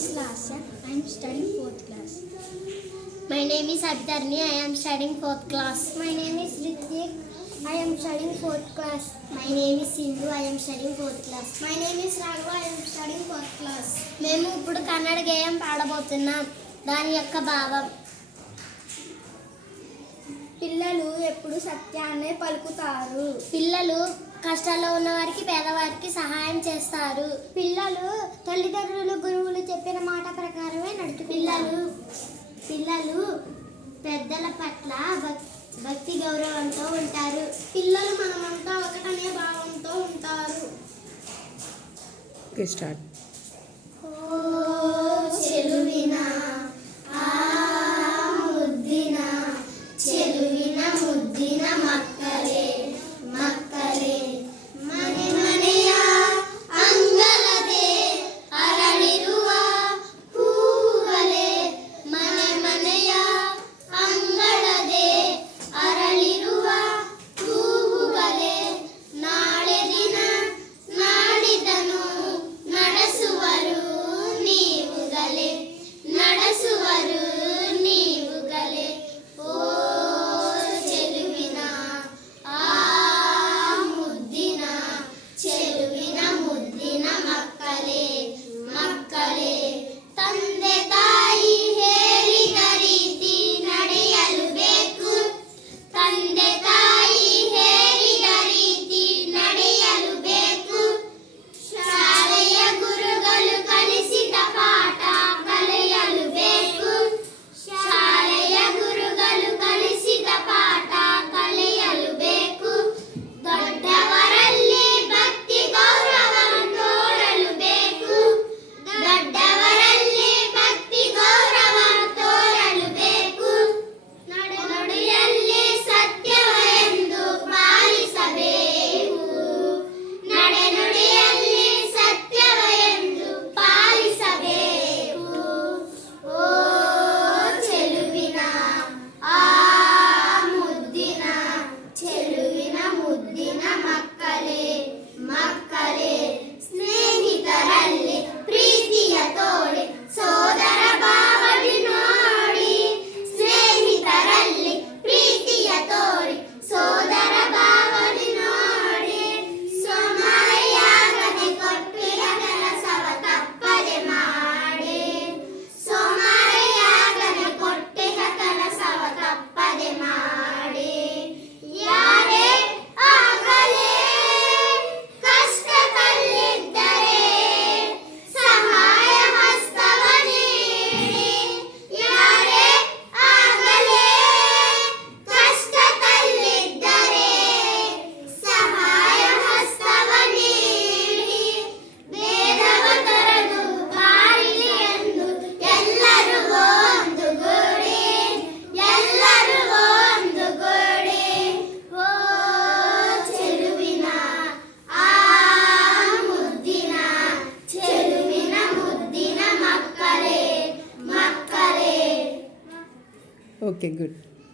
is Lasya. I am studying 4th class. My name is Abhitarni. I am studying 4th class. My name is Ritik. I am studying 4th class. My name is Sindhu. I am studying 4th class. My name is Raghu. I am studying 4th class. మేము ఇప్పుడు కన్నడ గేయం పాడబోతున్నాం. దాని యొక్క భావం. పిల్లలు ఎప్పుడు సత్యాన్నే పలుకుతారు. పిల్లలు కష్టాల్లో ఉన్నవారికి పేదవారికి సహాయం చేస్తారు. పిల్లలు తల్లిదండ్రులు గురువులు చెప్పిన మాట ప్రకారమే నడుచుకుంటారు. పిల్లలు పెద్దల పట్ల భక్తి గౌరవంతో ఉంటారు. పిల్లలు మనమంతా ఒకటనే భావంతో ఉంటారు. స్టార్ట్. చెలువిన ముద్దిన చెలువిన ముద్దిన మక్కలే మక్కలే ಮನೆ ಮನೆಯ ಅಂಗಳದೆ ಅರಳಿರುವ ಹೂಗಳೇ ಮನೆ ಮನೆಯ ಅಂಗಳದೆ ಅರಳಿರುವ ಹೂಗಳೇ ನಾಳೆ ದಿನ ನಾಡಿದನು ನಡೆಸುವರು ನೀವುಗಳೇ ನಡೆಸುವರು ನೀವುಗಳೇ ಓ ಚೆಲುವಿನ ಮುದ್ದಿನ ಚೆಲುವಿನ ಮುದ್ದಿನ ಮಕ್ಕಳೇ ಮಕ್ಕಳೇ ತಂದೆ ತಾಯಿ ಹೇಳಿದ ರೀತಿ ನಡೆಯಲು ಬೇಕು ತಂದೆ ತಾಯಿ ಹೇಳಿದ ರೀತಿ ನಡೆಯಲು ಬೇಕು ಶಾಲೆಯ ಗುರುಗಳು ಕಲಿಸಿದ ಪಾಠ ಕಲಿಯಲು ಬೇಕು ಶಾಲೆಯ ಗುರುಗಳು ಕಲಿಸಿದ ಪಾಠ ಕಲಿಯಲು ಬೇಕು ದೊಡ್ಡವರಲ್ಲಿ ಭಕ್ತಿ ಗೌರವವನ್ನು ತೋರಲು ಬೇಕು ದೊಡ್ಡವರಲ್ಲಿ ಭಕ್ತಿ ಗೌರವ ತೋರಲು ಬೇಕು ನಡೆನುಡಿಯಲ್ಲಿ ಸತ್ಯವೆಂದು ಪಾಲಿಸಬೇಕು ನಡೆನುಡಿಯಲ್ಲಿ ಸತ್ಯವೆಂದು ಪಾಲಿಸಬೇಕು ಓ ಚೆಲುವಿನ ಮುದ್ದಿನ ಚೆಲುವಿನ ಮುದ್ದಿನ ಮಕ್ಕಳೇ ಮಕ್ಕಳೇ ಸ್ನೇಹಿತರಲ್ಲಿ ಪ್ರೀತಿಯ ತೋಡಿ ಸೋದರ ಭಾವನೆ ನೋಡಿ ಸ್ನೇಹಿತರಲ್ಲಿ ಪ್ರೀತಿಯ ತೋಡಿ ಸೋದರ ಭಾವನೆ ನೋಡಿ ಸೋಮಾರಿಯಾಗದೆ ಕೊಟ್ಟಿರ ಕೆಲಸವ ತಪ್ಪದೆ ಮಾಡಿ ಸೋಮಾರಿಯಾಗದೆ ಕೊಟ್ಟಿರ ಕೆಲಸವ ತಪ್ಪದೆ ಮಾಡಿ ಯಾರೇ ಆಗಲೇ ಕಷ್ಟದಲ್ಲಿದ್ದರೆ ಸಹಾಯ ಹಸ್ತವ ನೀಡಿ ಯಾರೇ ಆಗಲೇ ಕಷ್ಟದಲ್ಲಿದ್ದರೆ ಸಹಾಯ ಹಸ್ತವ ನೀಡಿ ಭೇದವ ತೊರೆದು ಬಾಳಿಲಿ ಎಂದು ಎಲ್ಲರೂ ಒಂದುಗೂಡಿ ಎಲ್ಲರೂ ಒಂದುಗೂಡಿ ಓ ಚೆಲುವಿನ ಮುದ್ದಿನ ಚೆಲುವಿನ ಮುದ್ದಿನ ಮಕ್ಕಳೇ ಮಕ್ಕಳೇ ಓಕೆ, ಗುಡ್.